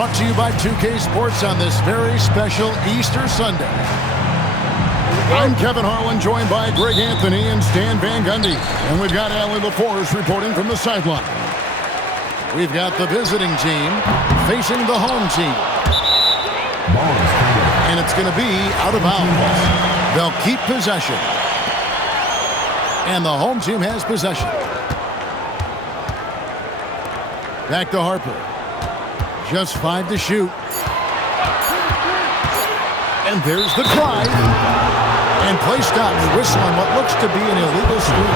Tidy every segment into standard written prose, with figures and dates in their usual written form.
Brought to you by 2K Sports on this very special Easter Sunday. I'm Kevin Harlan, joined by Greg Anthony and Stan Van Gundy. And we've got Allie LaForce reporting from the sideline. We've got the visiting team facing the home team. And it's going to be out of bounds. They'll keep possession. And the home team has possession. Back to Harper. Just 5 to shoot. And there's the drive. And play stops. Whistle on what looks to be an illegal screen.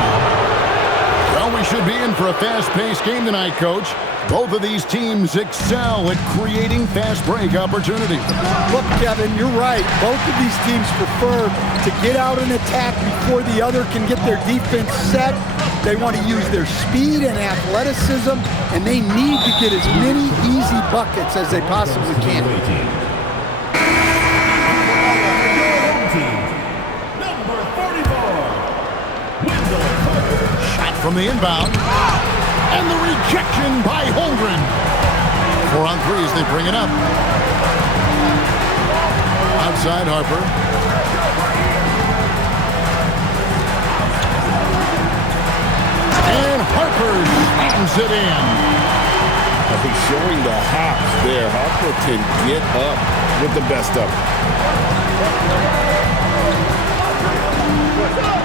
Well, we should be in for a fast-paced game tonight, Coach. Both of these teams excel at creating fast break opportunities. Look, Kevin, you're right. Both of these teams prefer to get out and attack before the other can get their defense set. They want to use their speed and athleticism, and they need to get as many easy buckets as they possibly can. Shot from the inbound. And the rejection by Holmgren. 4 on 3 as they bring it up. Outside Harper. And Harper slams it in. He's showing the hops there. Harper can get up with the best of it.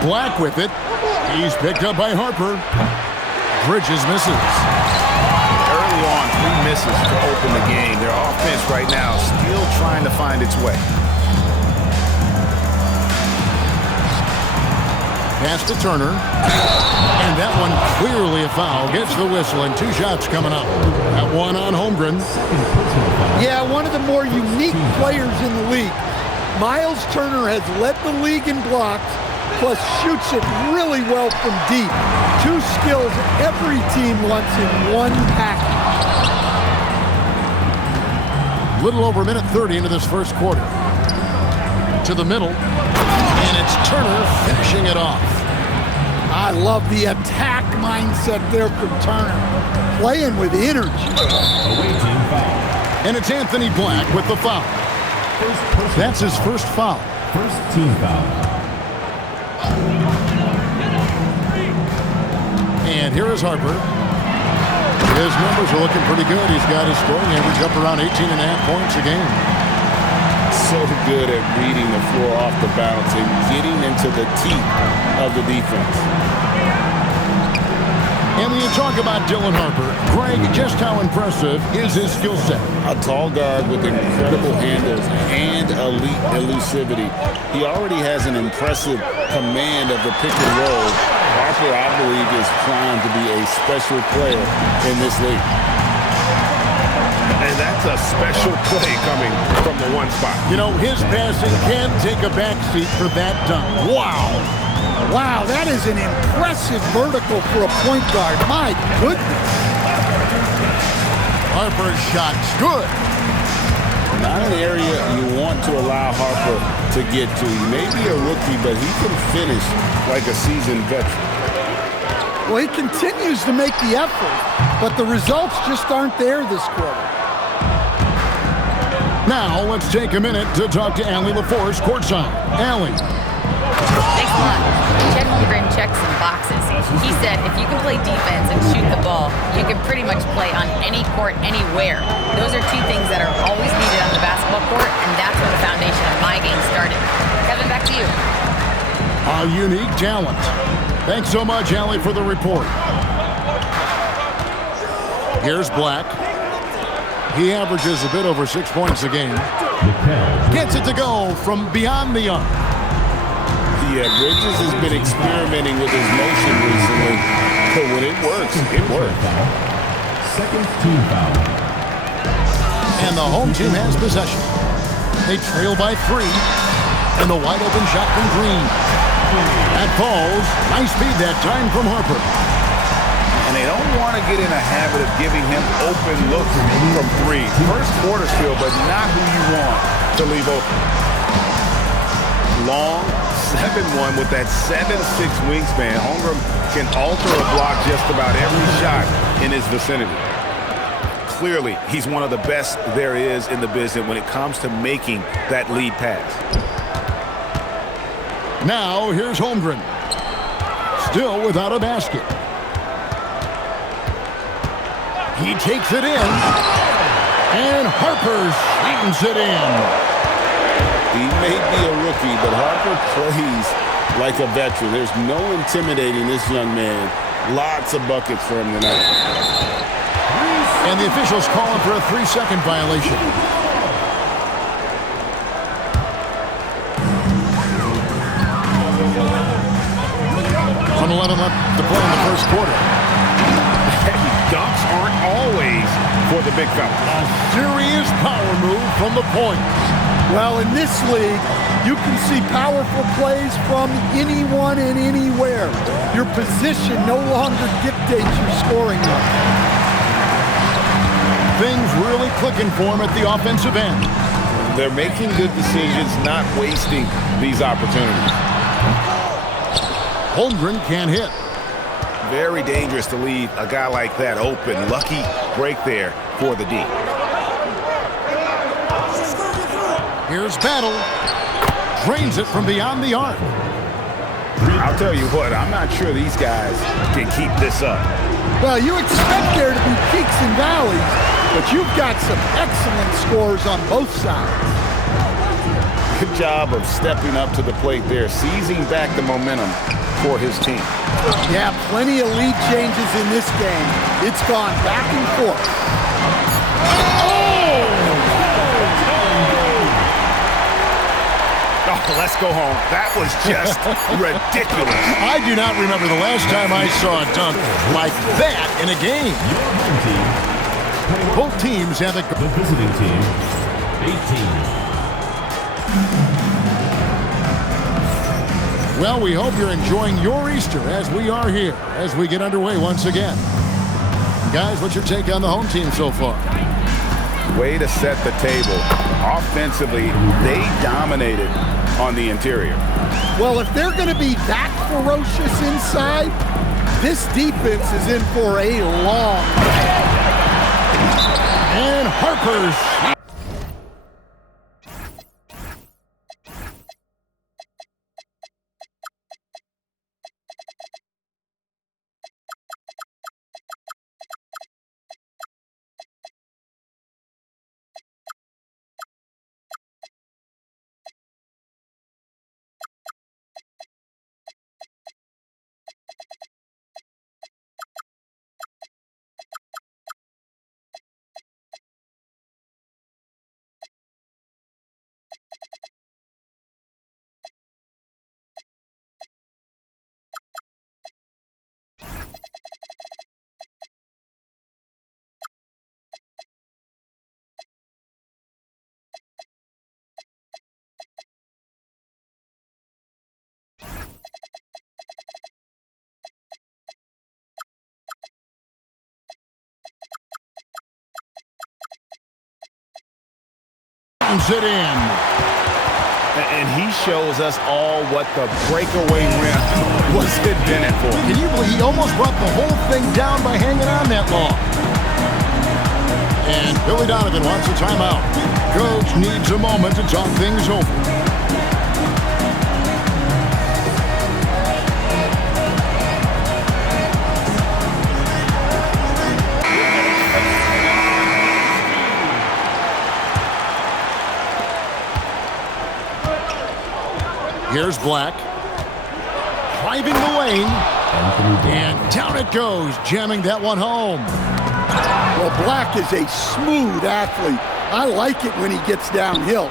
Black with it. He's picked up by Harper. Bridges misses. Early on, 3 misses to open the game. Their offense right now still trying to find its way. Pass to Turner. And that one clearly a foul. Gets the whistle and 2 shots coming up. That one on Holmgren. Yeah, one of the more unique players in the league. Miles Turner has led the league in blocks, plus shoots it really well from deep. 2 skills every team wants in one package. Little over a minute 30 into this first quarter. To the middle. And it's Turner finishing it off. I love the attack mindset there from Turner. Playing with energy. And it's Anthony Black with the foul. That's his first foul. First team foul. And here is Harper. His numbers are looking pretty good. He's got his scoring average up around 18.5 points a game. So good at reading the floor off the bounce and getting into the teeth of the defense. And when you talk about Dylan Harper, Greg, just how impressive is his skill set? A tall guard with incredible handles and elite elusivity. He already has an impressive command of the pick and roll. Harper, I believe, is primed to be a special player in this league. And that's a special play coming from the one spot. You know, his passing can take a backseat for that dunk. Wow. Wow, that is an impressive vertical for a point guard. My goodness. Harper's shot's good. Not an area you want to allow Harper to get to. He may be a rookie, but he can finish like a seasoned veteran. Well, he continues to make the effort, but the results just aren't there this quarter. Now, let's take a minute to talk to Allie LaForce courtside. Allie. Thanks a lot. Chet Holmgren checks some boxes. He said if you can play defense and shoot the ball, you can pretty much play on any court, anywhere. Those are 2 things that are always needed on the basketball court, and that's where the foundation of my game started. Kevin, back to you. A unique talent. Thanks so much, Allie, for the report. Here's Black. He averages a bit over 6 points a game. Gets it to go from beyond the arc. Yeah, Bridges has been experimenting with his motion recently, but when it works, it works. Second team foul. And the home team has possession. They trail by 3. And the wide open shot from Green. That falls. Nice speed that time from Harper. And they don't want to get in a habit of giving him open looks from 3. First quarter feel, but not who you want to leave open. Long 7-1 with that 7'6" wingspan. Holmgren can alter a block just about every shot in his vicinity. clearly, he's one of the best there is in the business when it comes to making that lead pass. Now, here's Holmgren. Still without a basket. He takes it in. And Harper slams it in. He may be a rookie, but Harper plays like a veteran. There's no intimidating this young man. Lots of buckets for him tonight. And the officials calling for a 3-second violation. 1:11 left to play in the first quarter. Dunks aren't always for the big fella. A serious power move from the point. Well, in this league, you can see powerful plays from anyone and anywhere. Your position no longer dictates your scoring level. Things really clicking for him at the offensive end. They're making good decisions, not wasting these opportunities. Holmgren can't hit. Very dangerous to leave a guy like that open. Lucky break there for the D. Here's Battle. Drains it from beyond the arc. I'll tell you what, I'm not sure these guys can keep this up. Well, you expect there to be peaks and valleys, but you've got some excellent scores on both sides. Good job of stepping up to the plate there, seizing back the momentum for his team. Yeah, plenty of lead changes in this game. It's gone back and forth. Oh, let's go home. That was just ridiculous. I do not remember the last time I saw a dunk like that in a game. Both teams have The visiting team, 18. Well, we hope you're enjoying your Easter as we are here, as we get underway once again. Guys, what's your take on the home team so far? Way to set the table. Offensively, they dominated on the interior. Well, if they're going to be that ferocious inside, this defense is in for a long day. And Harper's. It in. And he shows us all what the breakaway rim was invented for. Can you believe he almost brought the whole thing down by hanging on that long? And Billy Donovan wants a timeout. Coach needs a moment to talk things over. Here's Black. Driving the lane. And down it goes, jamming that one home. Well, Black is a smooth athlete. I like it when he gets downhill.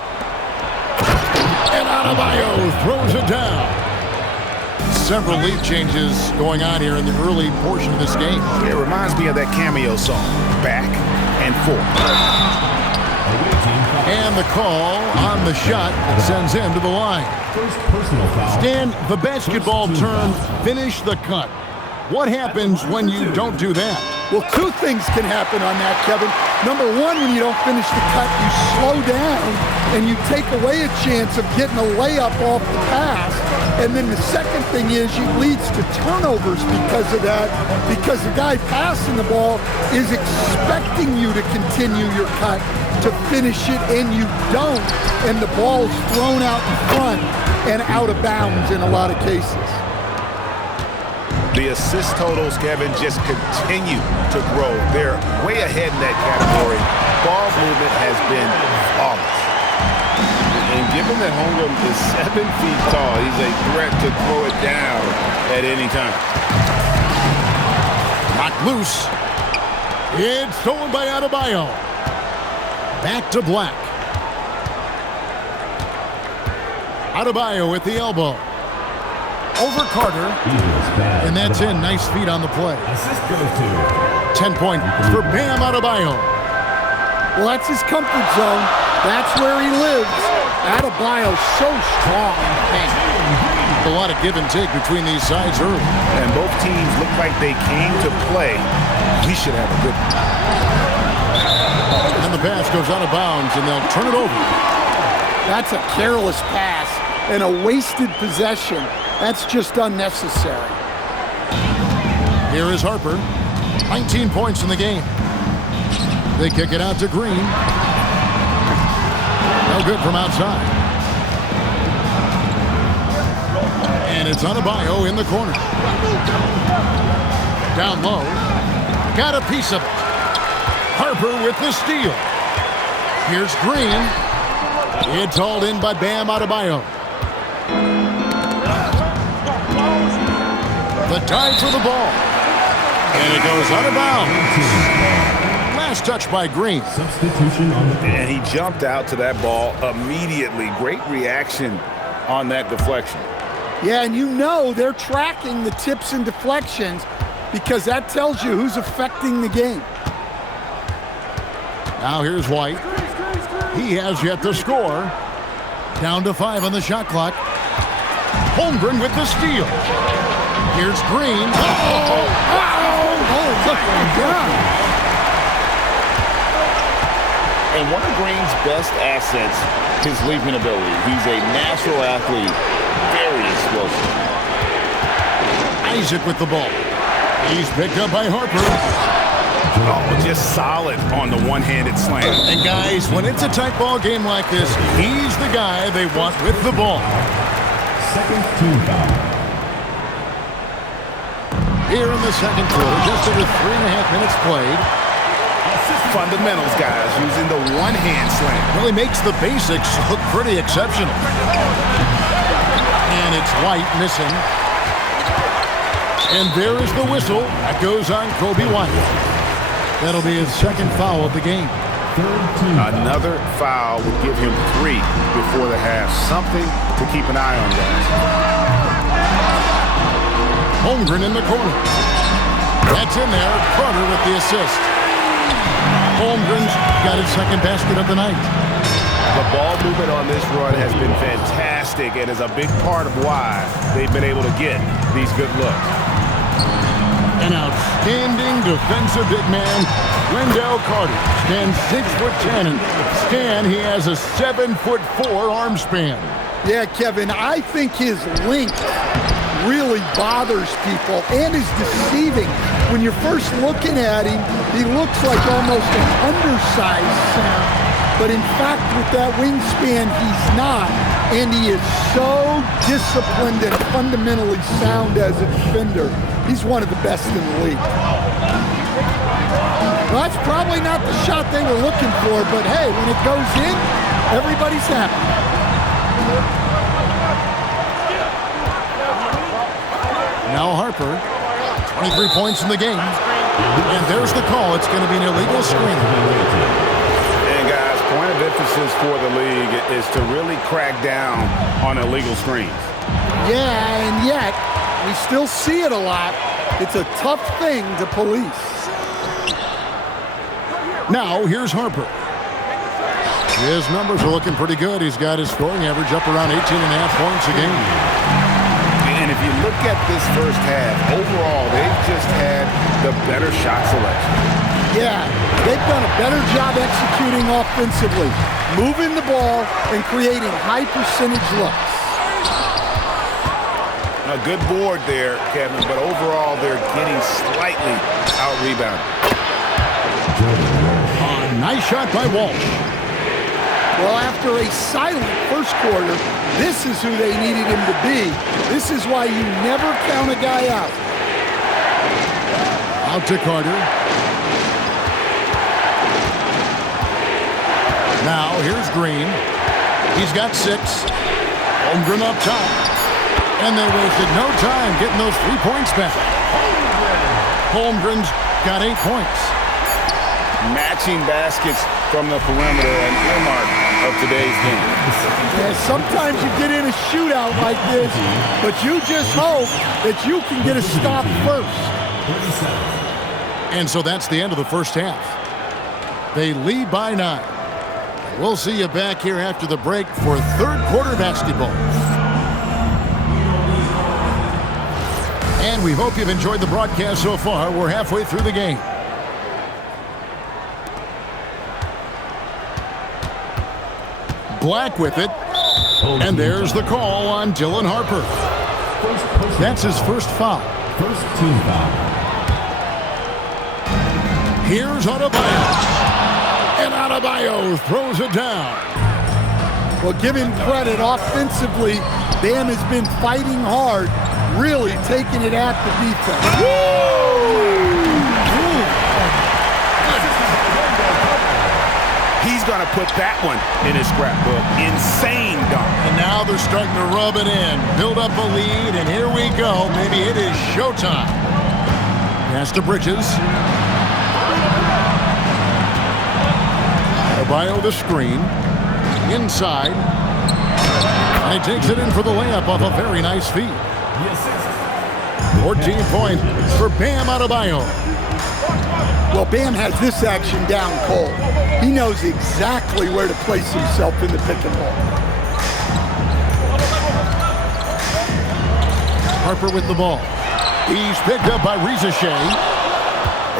And Adebayo throws it down. Several lead changes going on here in the early portion of this game. It reminds me of that cameo song, Back and Forth. And the call on the shot sends him to the line. First personal foul. Stan, the basketball term, finish the cut. What happens when you don't do that? Well, two things can happen on that, Kevin. Number one, when you don't finish the cut, you slow down and you take away a chance of getting a layup off the pass. And then the second thing is it leads to turnovers because of that, because the guy passing the ball is expecting you to continue your cut, to finish it, and you don't. And the ball's thrown out in front and out of bounds in a lot of cases. The assist totals, Kevin, just continue to grow. They're way ahead in that category. Ball movement has been flawless. And given that Holmgren is 7 feet tall, he's a threat to throw it down at any time. Knocked loose. It's stolen by Adebayo. Back to Black. Adebayo with the elbow. Over Carter. And that's in. Nice feet on the play. Assist goes to 10 points for Bam Adebayo. Well, that's his comfort zone. That's where he lives. Adebayo's so strong in the paint. A lot of give and take between these sides early. And both teams look like they came to play. We should have a good one. And the pass goes out of bounds, and they'll turn it over. That's a careless pass and a wasted possession. That's just unnecessary. Here is Harper. 19 points in the game. They kick it out to Green. No good from outside. And it's Adebayo in the corner. Down low. Got a piece of it. Harper with the steal. Here's Green. It's hauled in by Bam Adebayo. The dive for the ball. And it goes out of bounds. Last touch by Green. substitution on the field. And he jumped out to that ball immediately. Great reaction on that deflection. Yeah, and you know they're tracking the tips and deflections because that tells you who's affecting the game. Now here's White. He has yet to score. Down to 5 on the shot clock. Holmgren with the steal. Here's Green. Oh, look at God. And one of Green's best assets, his leaping ability. He's a natural athlete, very explosive. Isaac with the ball. He's picked up by Harper. Oh, just solid on the one-handed slam. And guys, when it's a tight ball game like this, he's the guy they want with the ball. Second team foul. Here in the second quarter, just over 3.5 minutes played. Fundamentals, guys, using the one-hand slam. Really makes the basics look pretty exceptional. And it's White missing. And there is the whistle. That goes on Kobe White. That'll be his second foul of the game. Third team foul. Another foul would give him 3 before the half. Something to keep an eye on, guys. Holmgren in the corner. That's in there. Carter with the assist. Holmgren's got his second basket of the night. The ball movement on this run has been fantastic and is a big part of why they've been able to get these good looks. An outstanding defensive big man, Wendell Carter, stands 6'10", and Stan, he has a 7'4" arm span. Yeah, Kevin, I think his length really bothers people and is deceiving. When you're first looking at him, he looks like almost an undersized center. But in fact, with that wingspan, he's not. And he is so disciplined and fundamentally sound as a defender. He's one of the best in the league. Well, that's probably not the shot they were looking for, but hey, when it goes in, everybody's happy. Now Harper, 23 points in the game. And there's the call. It's going to be an illegal screen. And guys, point of emphasis for the league is to really crack down on illegal screens. Yeah, and yet, we still see it a lot. It's a tough thing to police. Now here's Harper. His numbers are looking pretty good. He's got his scoring average up around 18.5 points a game. And if you look at this first half, overall, they've just had the better shot selection. Yeah, they've done a better job executing offensively, moving the ball and creating high percentage looks. A good board there, Kevin, but overall they're getting slightly out-rebounded. Nice shot by Walsh. Well, after a silent first quarter, this is who they needed him to be. This is why you never count a guy out. Out to Carter. Now, here's Green. He's got 6. Holmgren up top. And they wasted no time getting those 3 points back. Holmgren's got 8 points. Matching baskets from the perimeter, an earmark of today's game. Yeah, sometimes you get in a shootout like this, but you just hope that you can get a stop first. And so that's the end of the first half. They lead by 9. We'll see you back here after the break for third quarter basketball. And we hope you've enjoyed the broadcast so far. We're halfway through the game. Black with it. And there's the call on Dylan Harper. That's his first foul. First team foul. Here's Adebayo. And Adebayo throws it down. Well, give him credit. Offensively, Bam has been fighting hard, really taking it at the defense. He's going to put that one in his scrapbook. Insane dunk. And now they're starting to rub it in, build up a lead, and here we go. Maybe it is showtime. Pass to Bridges. Adebayo the screen. Inside. And he takes it in for the layup off a very nice feed. 14 points for Bam Adebayo. Well, Bam has this action down cold. He knows exactly where to place himself in the pick and roll. Harper with the ball. He's picked up by Reza Shea.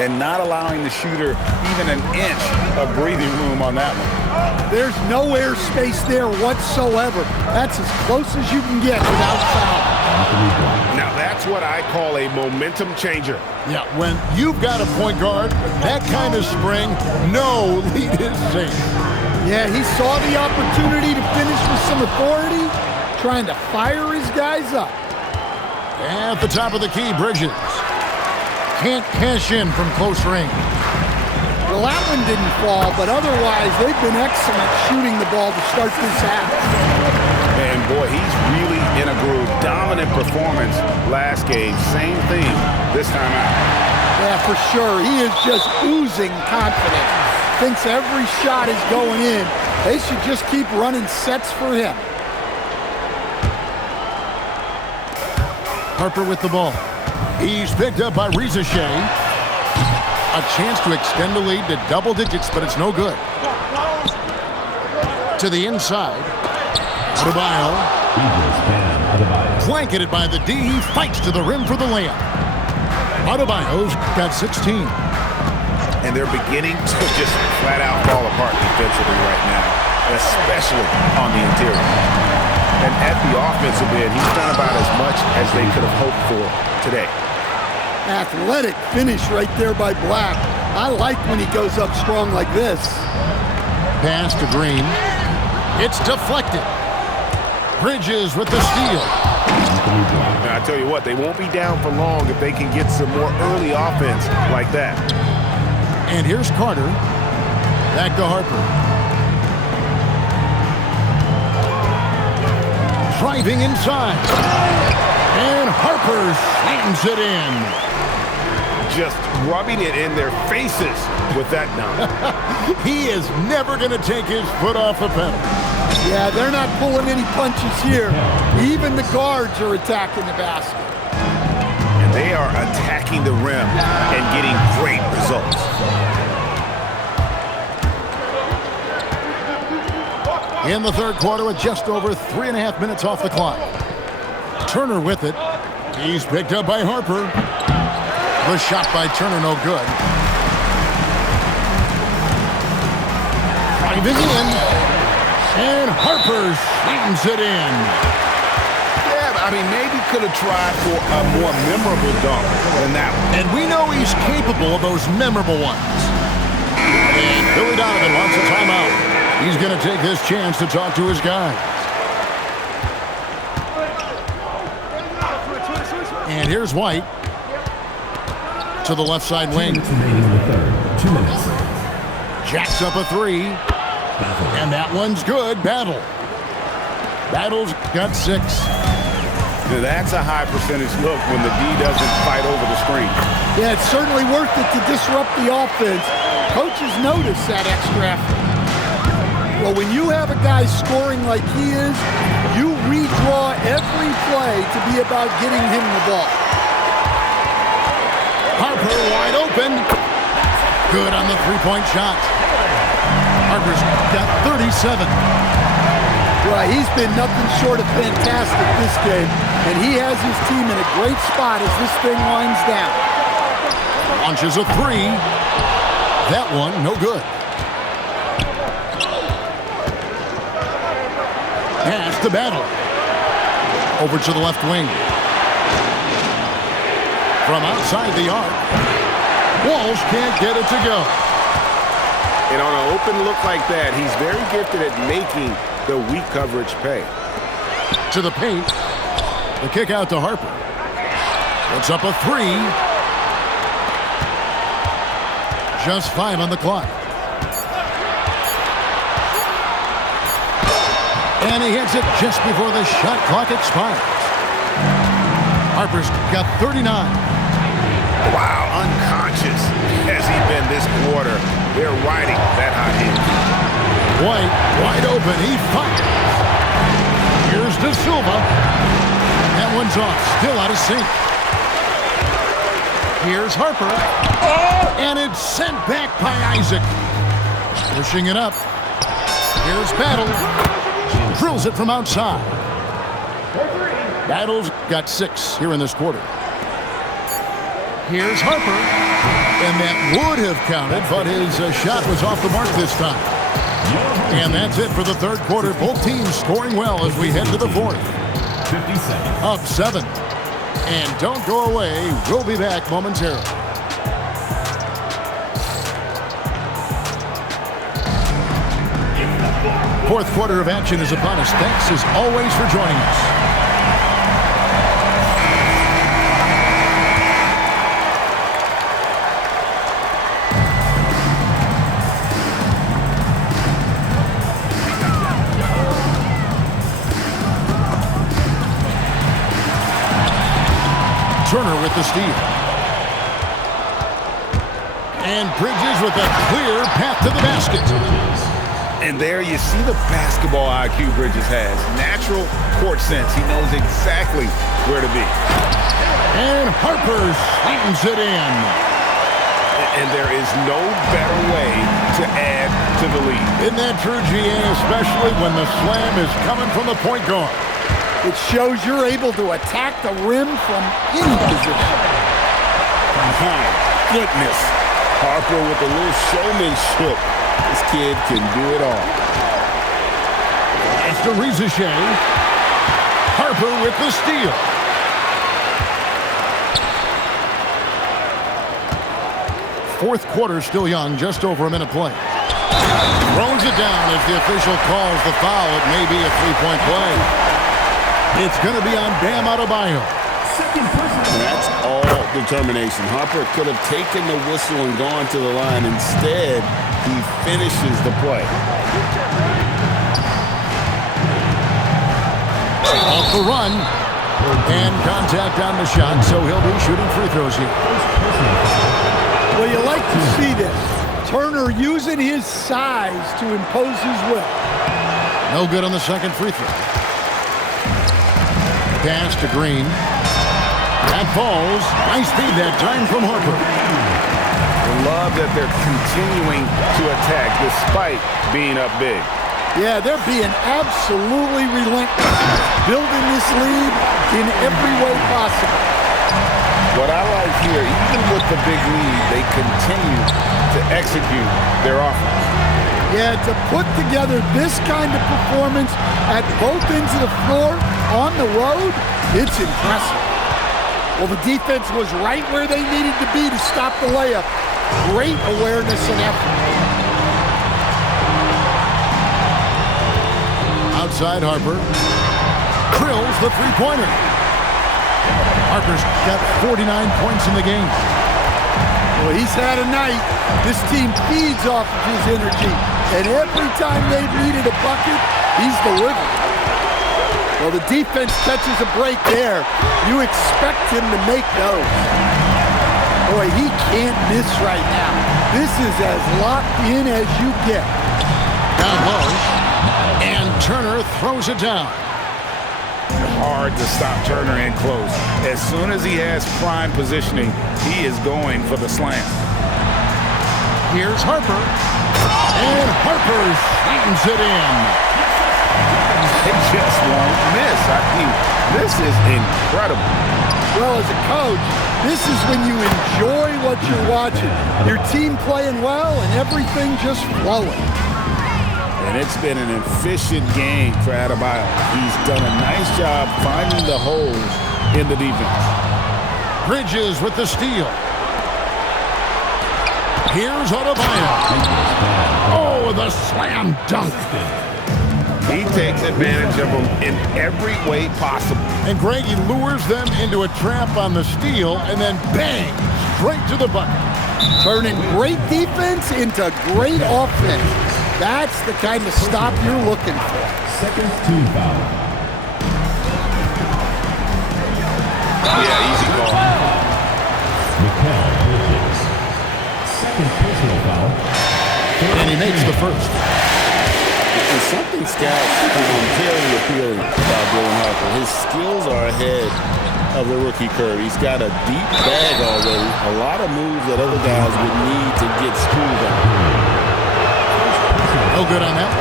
And not allowing the shooter even an inch of breathing room on that one. There's no air space there whatsoever. That's as close as you can get without foul. Now that's what I call a momentum changer. Yeah, when you've got a point guard, that kind of spring, no lead is safe. Yeah, he saw the opportunity to finish with some authority, trying to fire his guys up. At the top of the key, Bridges. Can't cash in from close range. Well, that one didn't fall, but otherwise they've been excellent shooting the ball to start this half. And boy, he's really in a groove. Dominant performance last game. Same thing this time out. Yeah, for sure. He is just oozing confidence. Thinks every shot is going in. They should just keep running sets for him. Harper with the ball. He's picked up by Reza Shea. A chance to extend the lead to double digits, but it's no good. To the inside. Adebayo. Blanketed by the D. He fights to the rim for the layup. Adebayo's got 16. And they're beginning to just flat out fall apart defensively right now, especially on the interior. And at the offensive end, he's done about as much as they could have hoped for today. Athletic finish right there by Black. I like when he goes up strong like this. Pass to Green. It's deflected. Bridges with the steal. Now, I tell you what, they won't be down for long if they can get some more early offense like that. And here's Carter. Back to Harper. Driving inside. And Harper slams it in. Just rubbing it in their faces with that dunk. He is never going to take his foot off the pedal. Yeah, they're not pulling any punches here. Even the guards are attacking the basket. And they are attacking the rim and getting great results. In the third quarter with just over 3.5 minutes off the clock. Turner with it. He's picked up by Harper. The shot by Turner no good. Driving in. And Harper slams it in. Yeah, I mean, maybe could have tried for a more memorable dunk than that one. And we know he's capable of those memorable ones. And Billy Donovan wants a timeout. He's going to take this chance to talk to his guys. And here's White to the left side wing. 2 minutes remaining in the third. 2 minutes. Jacks up a three. And that one's good. Battle's got 6. Now, that's a high percentage look when the D doesn't fight over the screen. Yeah, it's certainly worth it to disrupt the offense. Coaches notice that extra effort. Well, when you have a guy scoring like he is, you redraw every play to be about getting him the ball. Harper wide open. Good on the three-point shot. Harper's got 37. Right, he's been nothing short of fantastic this game, and he has his team in a great spot as this thing winds down. Launches a three. That one, no good. Pass to Battle. Over to the left wing. From outside the arc. Walsh can't get it to go. And on an open look like that, he's very gifted at making the weak coverage pay. To the paint. The kick out to Harper. Puts up a three. Just 5 on the clock. And he hits it just before the shot clock expires. Harper's got 39. Wow, unconscious has he been this quarter. They're riding that hot hit. White, wide open, he fires. Here's De Silva. That one's off, still out of sync. Here's Harper. And it's sent back by Isaac. Pushing it up. Here's Battle. Drills it from outside. Battle's got 6 here in this quarter. Here's Harper. And that would have counted, but his shot was off the mark this time. And that's it for the third quarter. Both teams scoring well as we head to the fourth. 50 seconds. Up 7. And don't go away. We'll be back momentarily. Fourth quarter of action is upon us. Thanks as always for joining us. Turner with the steal. And Bridges with a clear path to the basket. And there you see the basketball IQ Bridges has. Natural court sense. He knows exactly where to be. And Harper slams it in. And there is no better way to add to the lead. Isn't that true, GA? Especially when the slam is coming from the point guard. It shows you're able to attack the rim from any position. My goodness. Harper with a little showmanship. This kid can do it all. It's to Rizachet. Harper with the steal. Fourth quarter still young, just over a minute play. Throws it down as the official calls the foul. It may be a three-point play. It's going to be on Bam Adebayo. That's all determination. Harper could have taken the whistle and gone to the line. Instead, he finishes the play. Off the run. And contact on the shot, so he'll be shooting free throws here. Well, you like to see this. Turner using his size to impose his will. No good on the second free throw. Pass to Green. That falls. Nice feed that time from Harper. I love that they're continuing to attack despite being up big. Yeah, they're being absolutely relentless, building this lead in every way possible. What I like here, even with the big lead, they continue to execute their offense. Yeah, to put together this kind of performance at both ends of the floor on the road, it's impressive. Well, the defense was right where they needed to be to stop the layup. Great awareness and effort. Outside Harper. Drills the three-pointer. Harper's got 49 points in the game. Well, he's had a night. This team feeds off of his energy. And every time they've needed a bucket, he's delivered. Well, the defense catches a break there. You expect him to make those. Boy, he can't miss right now. This is as locked in as you get. Down low. And Turner throws it down. Hard to stop Turner in close. As soon as he has prime positioning, he is going for the slam. Here's Harper. And Harper slams it in. They just won't miss. I mean, this is incredible. Well, as a coach, this is when you enjoy what you're watching. Your team playing well and everything just flowing. And it's been an efficient game for Adebayo. He's done a nice job finding the holes in the defense. Bridges with the steal. Here's Adebayo. Oh, the slam dunk. He takes advantage of them in every way possible. And Greg, he lures them into a trap on the steal, and then bang, straight to the bucket. Turning great defense into great offense. That's the kind of stop you're looking for. Second team foul. Yeah, easy call. Mikal Bridges. Second personal foul. And he makes the first. And something scouts very appealing about Dylan Harper. His skills are ahead of the rookie curve. He's got a deep bag already. A lot of moves that other guys would need to get schooled on. No good on that.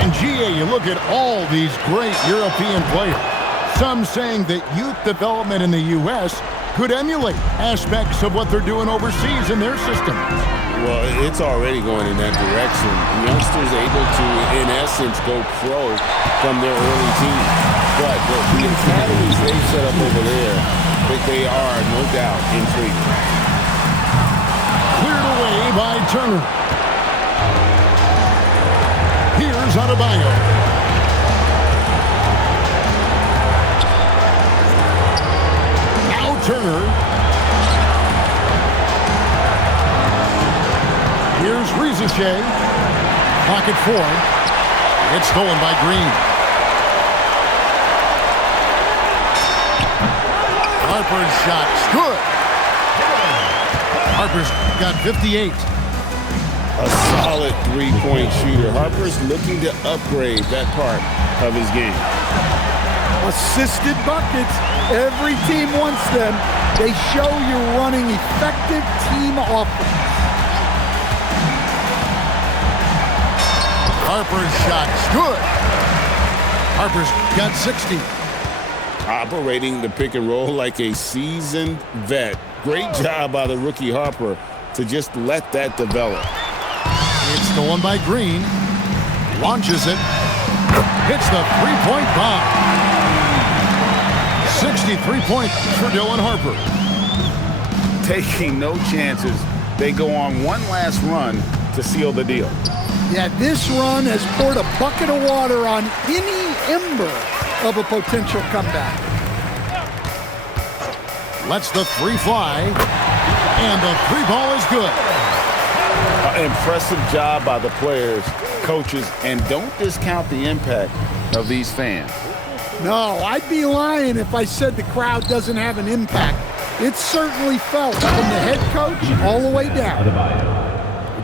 And GA, you look at all these great European players. Some saying that youth development in the U.S. could emulate aspects of what they're doing overseas in their systems. Well, it's already going in that direction. Youngsters able to, in essence, go pro from their early teens. But the academies they've set up over there, they are, no doubt, intriguing. Cleared away by Turner. Here's Adebayo. Now Turner. Here's Rizachet. Pocket 4. It's stolen by Green. Harper's shot's good. Harper's got 58. A solid three-point shooter. Harper's looking to upgrade that part of his game. Assisted buckets. Every team wants them. They show you're running effective team offense. Harper's shot's good. Harper's got 60. Operating the pick and roll like a seasoned vet. Great job by the rookie Harper to just let that develop. It's stolen by Green. Launches it. Hits the three-point bomb. 63 points for Dylan Harper. Taking no chances. They go on one last run to seal the deal. Yeah, this run has poured a bucket of water on any ember of a potential comeback. Lets the three fly. And the three ball is good. Impressive job by the players, coaches, and don't discount the impact of these fans. No, I'd be lying if I said the crowd doesn't have an impact. It's certainly felt from the head coach all the way down.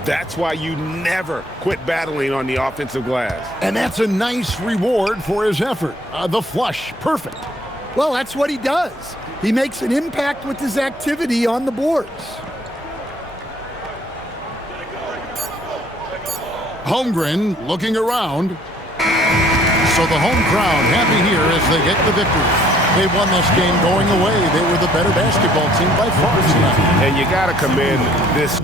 That's why you never quit battling on the offensive glass. And that's a nice reward for his effort. The flush, perfect. Well, that's what he does. He makes an impact with his activity on the boards. Holmgren looking around. So the home crowd happy here as they get the victory. They won this game going away. They were the better basketball team by far tonight. And you got to commend this